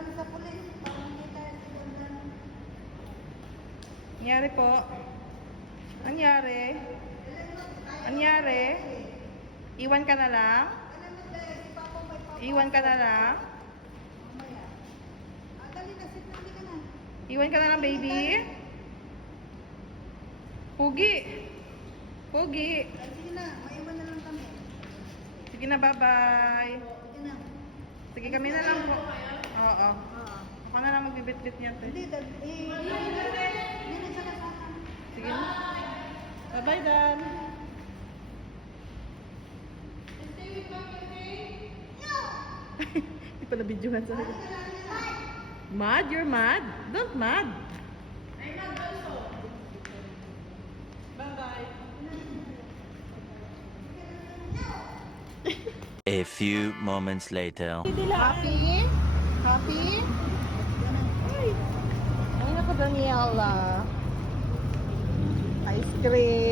Alam sa pulis, parang kita yung Nangyari po. Nangyari. Nangyari. Iwan ka na lang. Iwan ka na lang. Dali na, sit na ka na. Iwan ka na lang, baby. Pugi. Pugi. Ay, sige na, maiwan na lang kami. Sige na, bye-bye. Sige na. Sige, kami na lang po. Oo. Oo. Ako na lang magbibit-bit niya, te. Hindi, hindi na siya kasama. Sige na. Bye-bye, Dan. Hindi pala videohan sa akin. Mad? You're mad? Don't mad. I'm mad also. Bye-bye. A few moments later. Happy? Happy? Ay, ay naku, Daniela. Ice cream.